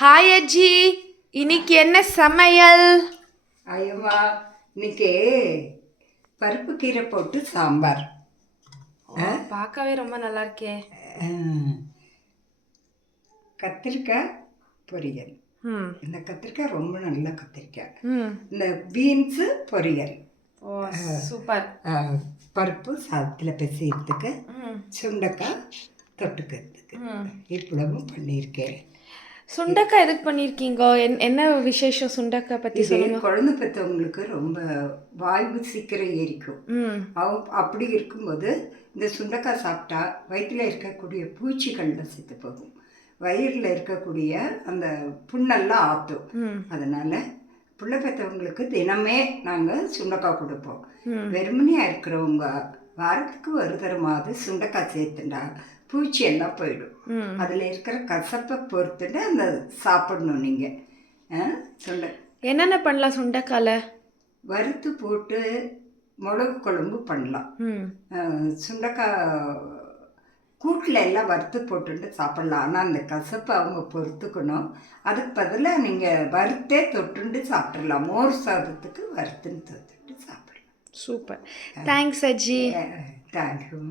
Hi அஜி, இன்னைக்கு என்ன சமையல்? ஐயம்மா, இன்னைக்கு பருப்பு கீரை போட்டு சாம்பார். பார்க்கவே ரொம்ப நல்லா இருக்கே. கத்திரிக்காய் பொரியல். இந்த கத்திரிக்காய் ரொம்ப நல்ல கத்திரிக்காய். ம் இந்த பீன்ஸு பொரியல். ஓ சூப்பர். பருப்பு சாதத்தில் பிசைகிறதுக்கு, சுண்டைக்காய் தொட்டுக்கிறதுக்கு இவ்வளவும் பண்ணியிருக்கேன். சுண்டக்காய் எதுக்கு பண்ணியிருக்கீங்க? என்ன விசேஷம் சுண்டக்காய் பற்றி சொல்லுங்க. குழந்தை பெற்றவங்களுக்கு ரொம்ப வாய்வு சீக்கிரம் ஏறிக்கும். அப்படி இருக்கும்போது இந்த சுண்டைக்காய் சாப்பிட்டா வயிற்றில் இருக்கக்கூடிய பூச்சிகள்லாம் செத்து போகும். வயிறில் இருக்கக்கூடிய அந்த புண்ணெல்லாம் ஆற்றும். அதனால் பிள்ளை பெற்றவங்களுக்கு தினமே நாங்கள் சுண்டைக்காய் கொடுப்போம். வெறுமனையாக இருக்கிறவங்க வாரத்துக்கு ஒரு தரமாவது சுண்டைக்காய் சேர்த்துண்டா பூச்சி எல்லாம் போயிடும். அதில் இருக்கிற கசப்பை பொறுத்துட்டு அந்த சாப்பிடணும். நீங்கள் சுண்டை என்னென்ன பண்ணலாம்? சுண்டைக்காயில் வறுத்து போட்டு மிளகு குழம்பு பண்ணலாம். சுண்டைக்காய் கூட்டில் எல்லாம் வறுத்து போட்டுட்டு சாப்பிட்லாம். ஆனால் அந்த கசப்பை அவங்க பொறுத்துக்கணும். அதுக்கு பதிலாக நீங்கள் வறுத்தே தொட்டுண்டு சாப்பிட்றலாம். மோர் சாதத்துக்கு வறுத்துன்னு தொட்டுட்டு சாப்பிடலாம். சூப்பர். தேங்க்ஸ் அஜி. தேங்க்யூ.